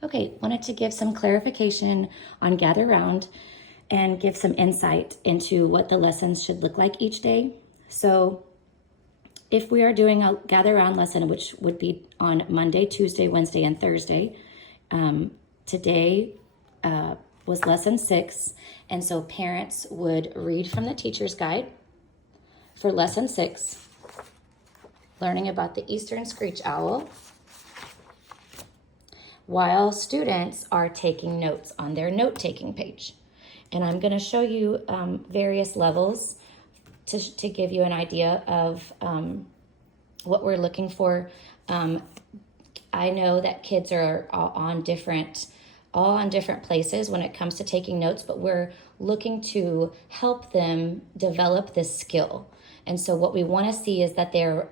Okay, wanted to give some clarification on Gather Round and give some insight into what the lessons should look like each day. So if we are doing a Gather Round lesson, which would be on Monday, Tuesday, Wednesday, and Thursday, today was lesson 6, and so parents would read from the teacher's guide for lesson 6, learning about the Eastern Screech Owl, while students are taking notes on their note-taking page. And I'm going to show you various levels to give you an idea of what we're looking for. I know that kids are all on different places when it comes to taking notes, but we're looking to help them develop this skill. And so what we want to see is that they're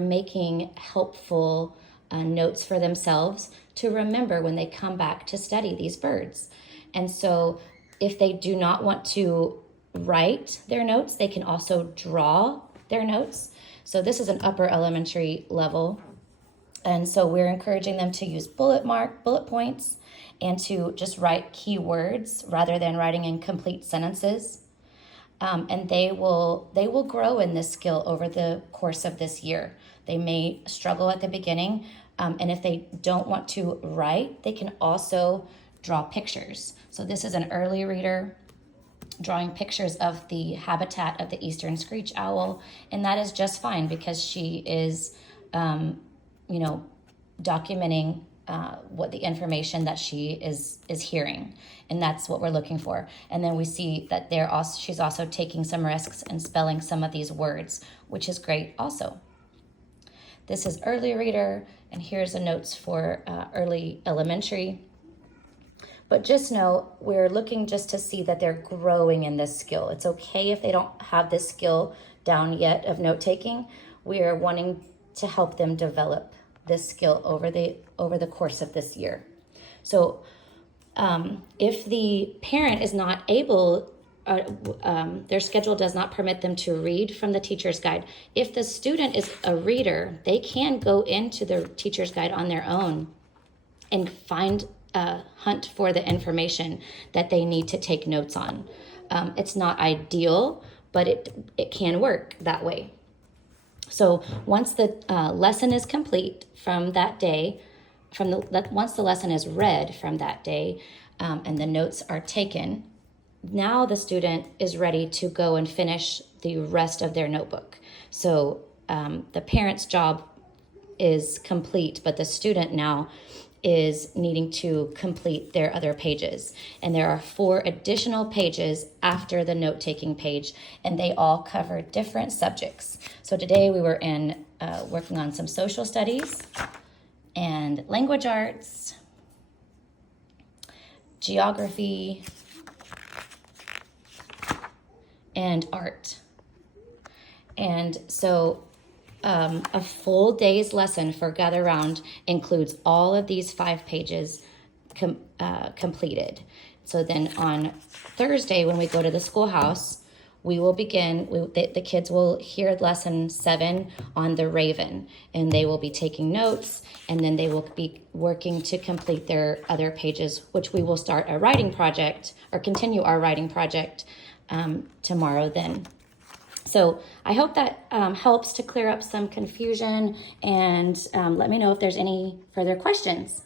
making helpful notes for themselves to remember when they come back to study these birds. And so if they do not want to write their notes, they can also draw their notes. So this is an upper elementary level. And so we're encouraging them to use bullet points and to just write keywords rather than writing in complete sentences. And they will grow in this skill over the course of this year. They may struggle at the beginning, and if they don't want to write, they can also draw pictures. So this is an early reader drawing pictures of the habitat of the Eastern Screech Owl, and that is just fine because she is, documenting what the information that she is hearing, and that's what we're looking for. And then we see that she's also taking some risks and spelling some of these words, which is great also. This is early reader, and here's the notes for early elementary. But just know we're looking just to see that they're growing in this skill. It's okay if they don't have this skill down yet of note taking. We are wanting to help them develop this skill over the course of this year. So if the parent is not able, their schedule does not permit them to read from the teacher's guide. If the student is a reader, they can go into the teacher's guide on their own and hunt for the information that they need to take notes on. It's not ideal, but it can work that way. So once the lesson is complete from that day, once the lesson is read from that day, and the notes are taken, now the student is ready to go and finish the rest of their notebook. So the parent's job is complete, but the student now is needing to complete their other pages. And there are 4 additional pages after the note-taking page, and they all cover different subjects. So today we were working on some social studies and language arts, geography, and art. And so a full day's lesson for Gather Round includes all of these 5 pages completed. So then on Thursday, when we go to the schoolhouse, we will begin, the kids will hear lesson 7 on the raven, and they will be taking notes, and then they will be working to complete their other pages, which we will start a writing project or continue our writing project tomorrow then. So I hope that helps to clear up some confusion, and let me know if there's any further questions.